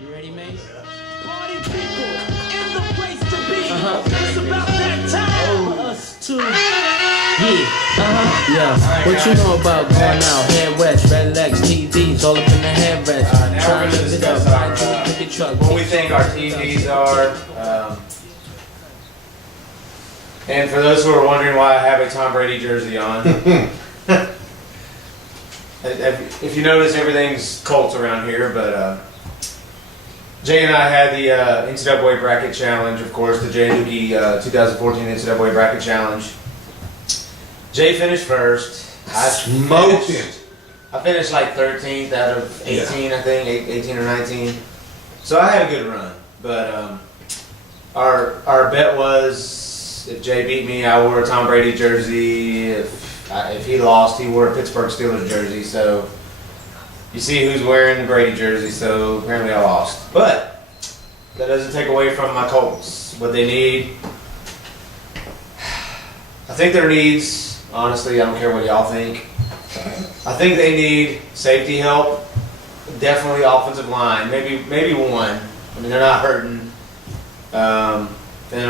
You ready, Mace? Party people in the place to be. It's about that time for us to. Yeah. What you know about going out? Head west, red legs, TVs, all up in the headrest. Now we're going to discuss what we think our TVs are. And for those who are wondering why I have a Tom Brady jersey on, if you notice, everything's Colts around here, but Jay and I had the NCAA Bracket Challenge, of course, the Jay Lukey 2014 NCAA Bracket Challenge. Jay finished first. Smoked him. I finished like 13th out of 18, I think, 18 or 19. So I had a good run, but our bet was if Jay beat me, I wore a Tom Brady jersey. If he lost, he wore a Pittsburgh Steelers jersey. So you see who's wearing the Brady jersey. So apparently I lost, but that doesn't take away from my Colts. What they need, I think their needs. Honestly, I don't care what y'all think. I think they need safety help. Definitely offensive line. Maybe one. I mean, they're not hurting. And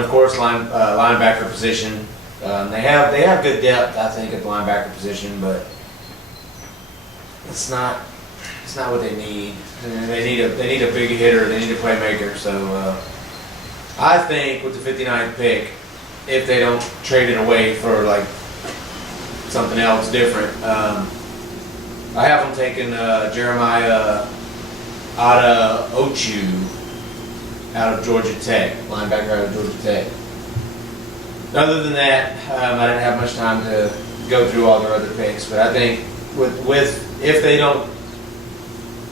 of course, linebacker position. They have good depth, I think, at the linebacker position, but it's not what they need. They need a big hitter. They need a playmaker. So I think with the 59th pick, if they don't trade it away for like something else different, I have them taking Jeremiah Ochu out of Georgia Tech, linebacker out of Georgia Tech. Other than that, I didn't have much time to go through all their other picks, but I think with if they don't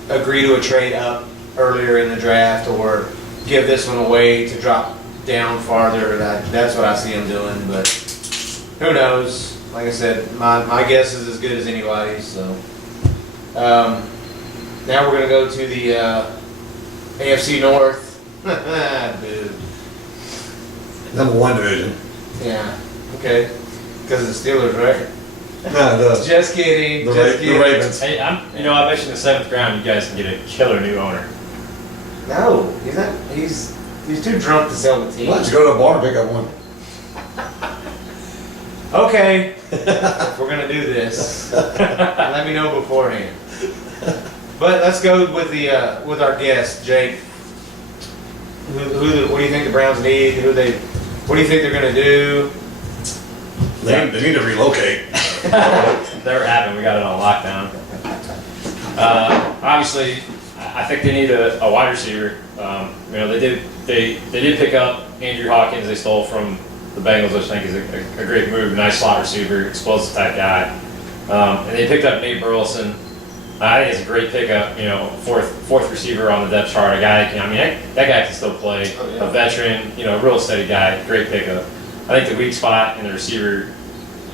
agree to a trade up earlier in the draft or give this one away to drop down farther, that's what I see them doing. But who knows? Like I said, my guess is as good as anybody's. So now we're gonna go to the AFC North. Dude. #1 division. Yeah. Okay. Because of the Steelers, right? No, Just kidding. the Just kidding. Ravens. Hey, I bet you in the 7th round you guys can get a killer new owner. No, he's not. He's too drunk to sell the team. Why don't you go to a bar and pick up one? Okay. If we're gonna do this, let me know beforehand. But let's go with the with our guest, Jake. What do you think the Browns need? What do you think they're gonna do? They need to relocate. Never happened. We got it on lockdown. Obviously, I think they need a wide receiver. They did pick up Andrew Hawkins. They stole from the Bengals, which I think is a great move. Nice slot receiver, explosive type guy. And they picked up Nate Burleson. I think it's a great pickup. Fourth receiver on the depth chart. A guy that guy can still play. Oh, yeah. A veteran, a real steady guy. Great pickup. I think the weak spot in the receiver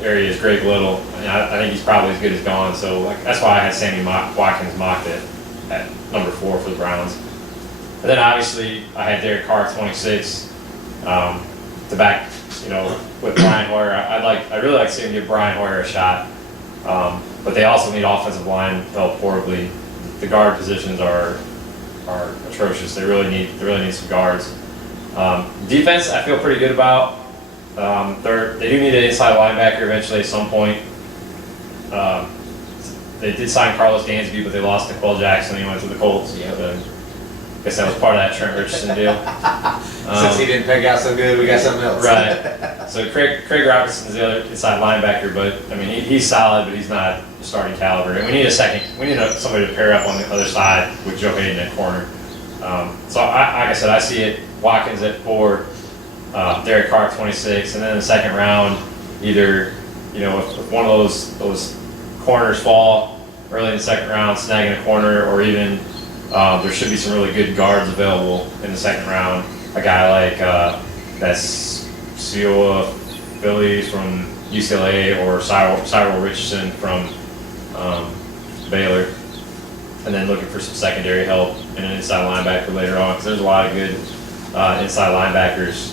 area is Greg Little. I think he's probably as good as gone. So that's why I had Sammy Watkins mocked at number 4 for the Browns. And then obviously I had Derek Carr 26 to back. With Brian Hoyer, I really like seeing give Brian Hoyer a shot. But they also need offensive line help horribly. The guard positions are atrocious. They really need some guards. Defense, I feel pretty good about. They do need an inside linebacker eventually at some point. They did sign Carlos Dansby, but they lost to Nicole Jackson. He went to the Colts. I guess that was part of that Trent Richardson deal. Since he didn't peg out so good, we got something else. Right. So Craig Robertson's the other inside linebacker, but he's solid, but he's not starting caliber. And we need somebody to pair up on the other side with Joe Hayden at corner. So like I said, I see it. Watkins at 4, Derek Carr at 26, and then in the 2nd round, either if one of those corners fall early in the 2nd round, snagging a corner, or even there should be some really good guards available in the 2nd round. A guy like that's Sioa Phillies from UCLA or Cyril Richardson from Baylor, and then looking for some secondary help and an inside linebacker later on, because there's a lot of good inside linebackers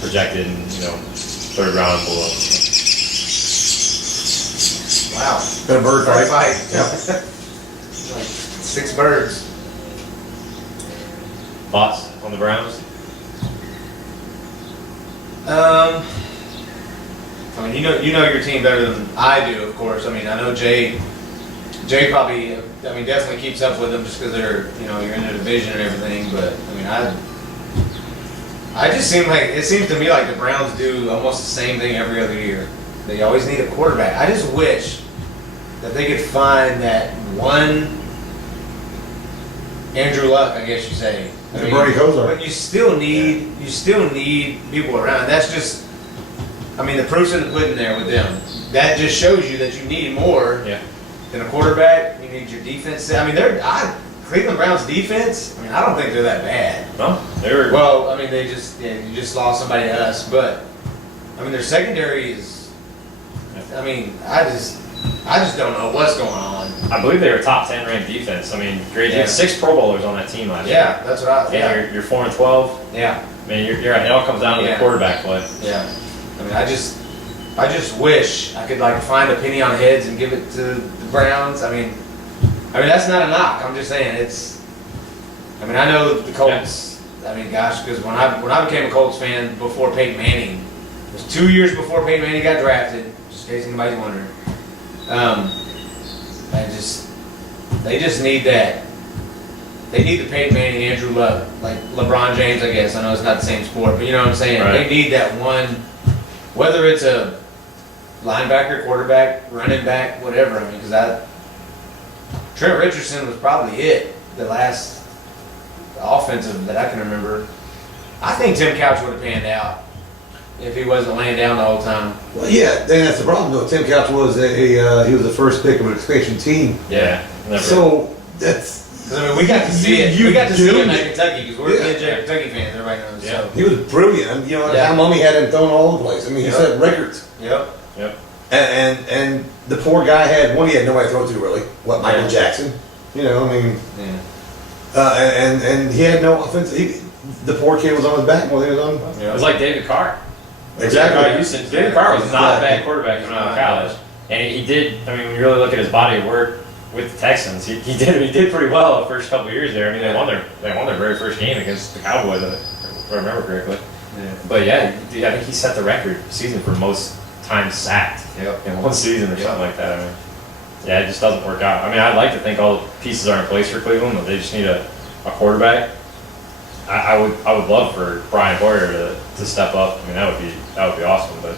projected in 3rd round and below. Wow. Been a bird fight. Yep. 6 birds. Thoughts on the Browns? I mean, you know your team better than I do, of course. I mean, I know Jay probably, I mean, definitely keeps up with them just because they're, you know, you're in the division and everything. But I mean, I just it seems to me like the Browns do almost the same thing every other year. They always need a quarterback. I just wish that they could find that one Andrew Luck, I guess you say. I mean, Bernie Kosar. but you still need people around. That's just, I mean, the proof's in the pudding there with them. That just shows you that you need more Yeah. than a quarterback. You need your defense. I mean, Cleveland Browns defense. I mean, I don't think they're that bad. No, they were. Well, I mean, you just lost somebody to us, but I mean, their secondary is. I mean, I just don't know what's going on. I believe they were top 10 ranked defense. I mean, great. You Yeah. had 6 Pro Bowlers on that team last year. Yeah, that's what I. Yeah, And you're 4-12. yeah, I mean, you're it all comes down to Yeah. the quarterback play. yeah. I mean, I just wish I could like find a penny on heads and give it to the Browns. I mean, that's not a knock. I'm just saying it's. I mean, I know the Colts. I mean, gosh, because when I became a Colts fan before Peyton Manning, it was 2 years before Peyton Manning got drafted. Just in case anybody's wondering. They just need that. They need the Peyton Manning, Andrew Luck, like LeBron James, I guess. I know it's not the same sport, but you know what I'm saying. Right. They need that one, whether it's a linebacker, quarterback, running back, whatever. I mean, because Trent Richardson was probably it, the last offensive that I can remember. I think Tim Couch would have panned out if he wasn't laying down the whole time. Well, yeah, and that's the problem though. Tim Couch was he was the first pick of an expansion team. Yeah. Never. So that's. 'Cause, I mean, we got to see it. You We got to see him doomed at it. Kentucky because we're Yeah. big Kentucky fans. Everybody knows. Yeah. So. He was brilliant. And, you know, Yeah. how Mummy had him thrown all over the place. I mean, he Yep. set records. Yep. Yep. And the poor guy he had nobody to throw to really. What, Michael Yeah. Jackson? You know, I mean, Yeah. and he had no offense. The poor kid was on his back more than he was on. It was like David Carr. Exactly. David Carr was not a bad Exactly. quarterback coming out of college, and he did. I mean, when you really look at his body of work with the Texans, he did pretty well the first couple of years there. I mean, they won their very first game against the Cowboys, if I remember correctly. Yeah. But yeah, I think he set the record season for most times sacked Yep. in one season or something like that. I mean, yeah, it just doesn't work out. I mean, I'd like to think all the pieces are in place for Cleveland, but they just need a quarterback. I would love for Brian Hoyer to step up. I mean, that would be awesome. But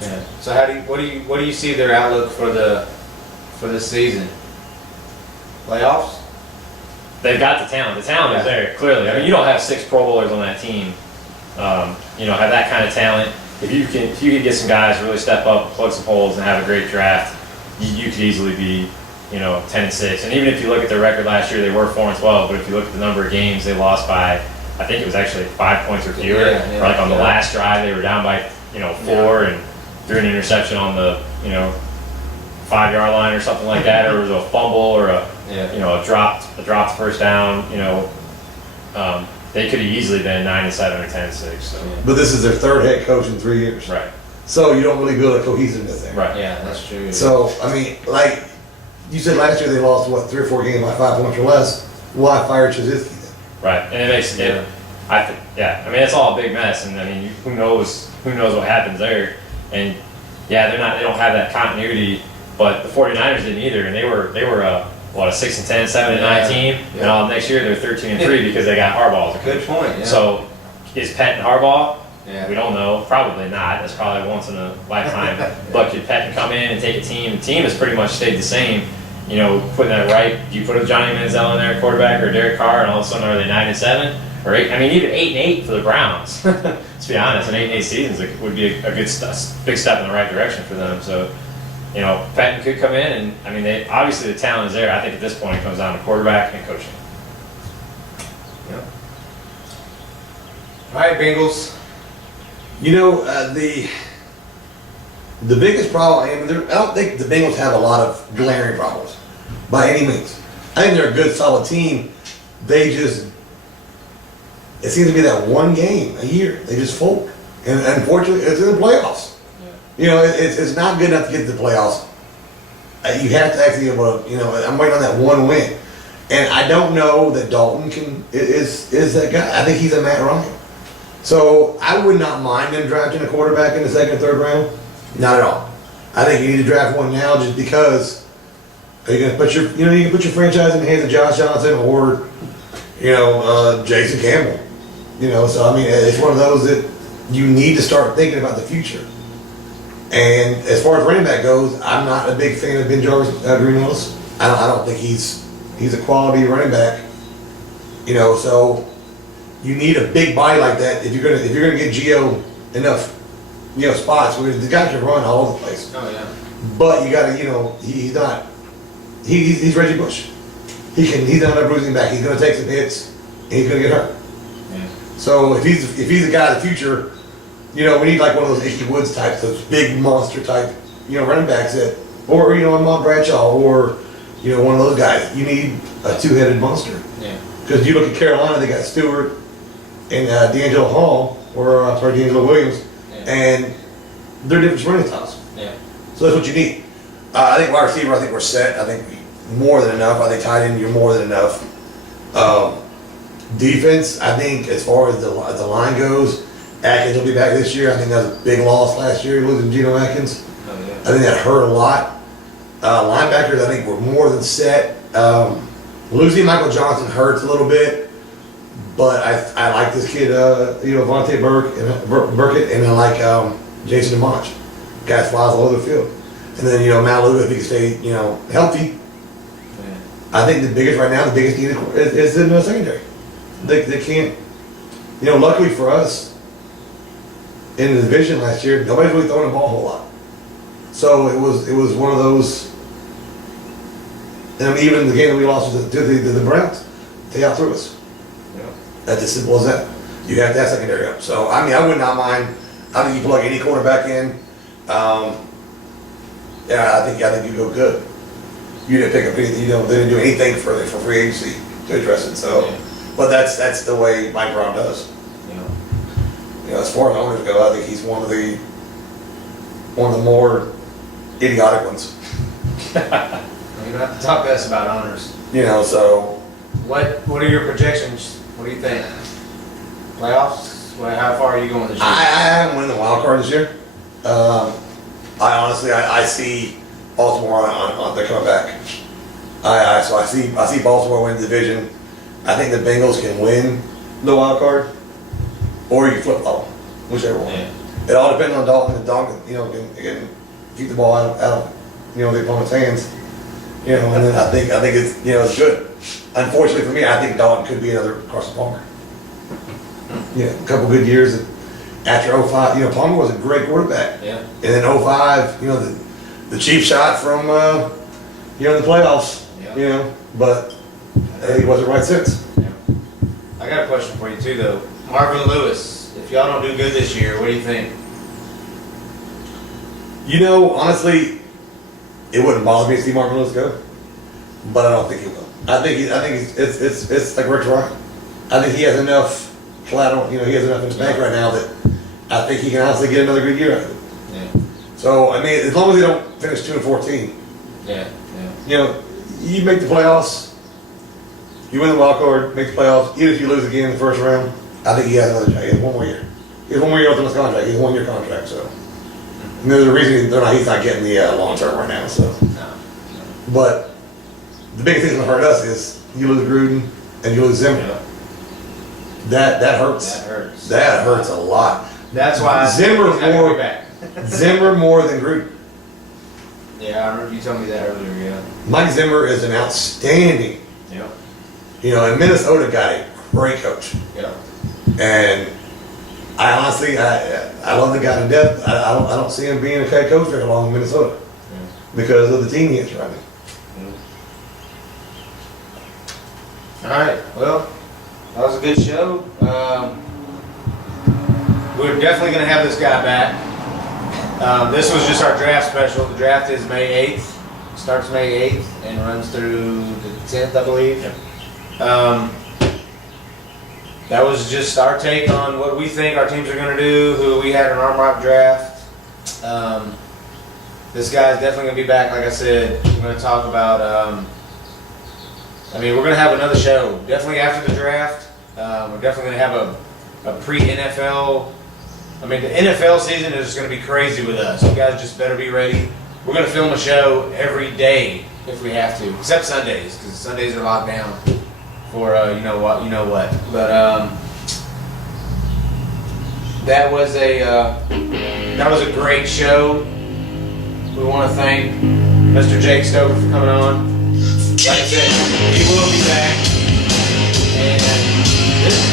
Yeah. So what do you see their outlook for this season? Playoffs? they've got the talent. The talent is there clearly. I mean, you don't have 6 Pro Bowlers on that team. Have that kind of talent. If you could get some guys to really step up, plug some holes, and have a great draft, you could easily be 10-6. And even if you look at their record last year, they were 4-12. But if you look at the number of games they lost by, I think it was actually 5 points or fewer. Yeah, Or like on the yeah. last drive, they were down by 4 and threw an interception on the 5-yard line or something like that, or it was a fumble or a dropped first down. They could have easily been 9-7 or 10-6. So. But this is their third head coach in 3 years. Right. So you don't really build a cohesiveness there. Right. Yeah, that's true. So, I mean, like you said last year, they lost, 3 or 4 games by 5 points or less. Why fire Trubisky then? Right, and it makes it. I mean, it's all a big mess, and I mean, who knows what happens there? And yeah, they don't have that continuity, but the 49ers didn't either, and they were a 6-10, 7-9 team, and next year they're 13-3 because they got Harbaugh as a coach. Good point. Yeah. So is Pet and Harbaugh? Yeah. We don't know. Probably not. That's probably once in a lifetime. But could Pet come in and take a team? The team has pretty much stayed the same. Putting that right. Do you put a Johnny Manziel in there, quarterback, or Derek Carr, and all of a sudden are they 9-7 or 8? I mean, even 8-8 for the Browns. Let's be honest, an 8-8 season would be a good big step in the right direction for them. So, Patton could come in, and I mean, obviously the talent is there. I think at this point it comes down to quarterback and coaching. Yep. All right, Bengals. The biggest problem, I don't think the Bengals have a lot of glaring problems by any means. I think they're a good, solid team. It seems to be that one game a year they just fold, and unfortunately, it's in the playoffs. It's not good enough to get to the playoffs. You have to actually be able to, I'm waiting on that one win. And I don't know that Dalton is that guy. I think he's a Matt Ryan. So I would not mind them drafting a quarterback in the second, third round. Not at all. I think you need to draft one now just because are you going to put your, you can put your franchise in the hands of Josh Johnson or, Jason Campbell. So I mean, it's one of those that you need to start thinking about the future. And as far as running back goes, I'm not a big fan of Ben Jarvis, Green Ellis. I don't think he's a quality running back. So you need a big body like that if you're gonna get Gio enough, spots where the guy can run all over the place. Oh yeah. But you gotta, he's Reggie Bush. He's not a bruising back. He's gonna take some hits and he's gonna get hurt. Yeah. So if he's the guy of the future, we need like one of those Icky Woods types, those big monster type, running backs that, or Ahmad Bradshaw, or one of those guys. You need a two-headed monster. Yeah. Because you look at Carolina, they got Stewart and D'Angelo Hall, or D'Angelo Williams, and they're different running styles. Yeah. So that's what you need. I think wide receiver, I think we're set. I think more than enough. I think tight end, you're more than enough. Defense, I think as far as the line goes, Atkins will be back this year. I think that was a big loss last year, losing Geno Atkins. Oh yeah. I think that hurt a lot. Linebackers, I think we're more than set. Losing Michael Johnson hurts a little bit, but I like this kid, Vontae Burkett, and I like Jason DeMonch. Guy flies all over the field. And then, Matt Lewis, if he can stay, healthy. Yeah. I think the biggest need is in the secondary. They can't, luckily for us, in the division last year, nobody's really throwing the ball a whole lot. So it was one of those, and I mean, even the game that we lost to the Browns, they outthrew us. Yeah. That's as simple as that. You have that secondary up. So, I mean, I would not mind. I think you plug any quarterback in. I think you go good. You didn't pick up anything. They didn't do anything for free agency to address it. So, Yeah. but that's the way Mike Brown does. Yeah. As far as owners go, I think he's one of the more idiotic ones. You don't have to talk to us about honors. So What are your projections? What do you think? Playoffs? How far are you going this year? I haven't won the wild card this year. I honestly see Baltimore on they're coming back. So I see Baltimore win the division. I think the Bengals can win the wild card, or you flip flop, whichever one. Yeah. It all depends on Dalton. And Dalton, can keep the ball out of the opponent's hands. And then I think it's it's good. Unfortunately for me, I think Dalton could be another Carson Palmer. A couple good years after 05. Palmer was a great quarterback. Yeah. And then 05, the cheap shot from the playoffs. Yeah. But he wasn't right since. Yeah. I got a question for you too, though. Marvin Lewis, if y'all don't do good this year, what do you think? Honestly, it wouldn't bother me to see Marvin Lewis go, but I don't think he will. I think it's like Rick Ryan. I think he has enough collateral. He has enough in the bank right now that I think he can honestly get another good year out of it. Yeah. So I mean, as long as they don't finish 2-14, Yeah. Yeah. You make the playoffs, you win the wild card, make the playoffs. Even if you lose again in the first round, I think he has another. He has one more year. He has one more year left on his contract. He has a 1 year contract. So and there's a reason he's not getting the long term right now. So, No. but the biggest thing that's gonna hurt us is you lose Gruden and you lose Zimmer. Yeah. That hurts. That hurts. That hurts a lot. That's why Zimmer he's not gonna more- be back. Zimmer more than Gruden. Yeah, I remember you told me that earlier. Yeah. Mike Zimmer is an outstanding. Yeah. And Minnesota got a great coach. Yeah. And I honestly, I love the guy to death. I don't see him being a head coach very long in Minnesota because of the team he has running. All right. Well, that was a good show. We're definitely going to have this guy back. This was just our draft special. The draft is May 8th. Starts May 8th and runs through the 10th, I believe. That was just our take on what we think our teams are going to do, who we had in our mock draft. This guy's definitely going to be back, like I said. We're going to talk about I mean, we're gonna have another show, definitely after the draft. We're definitely gonna have a pre-NFL. I mean, the NFL season is just gonna be crazy with us. You guys just better be ready. We're gonna film a show every day if we have to, except Sundays, because Sundays are locked down for you know what. But that was a great show. We want to thank Mr. Jake Stover for coming on. Like I said, he will be back. And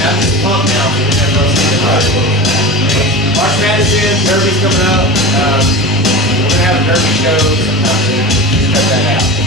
I'm just pumped now for the NFL season. March Madness is, Derby's coming up. We're going to have a Derby show sometime soon. Cut that out.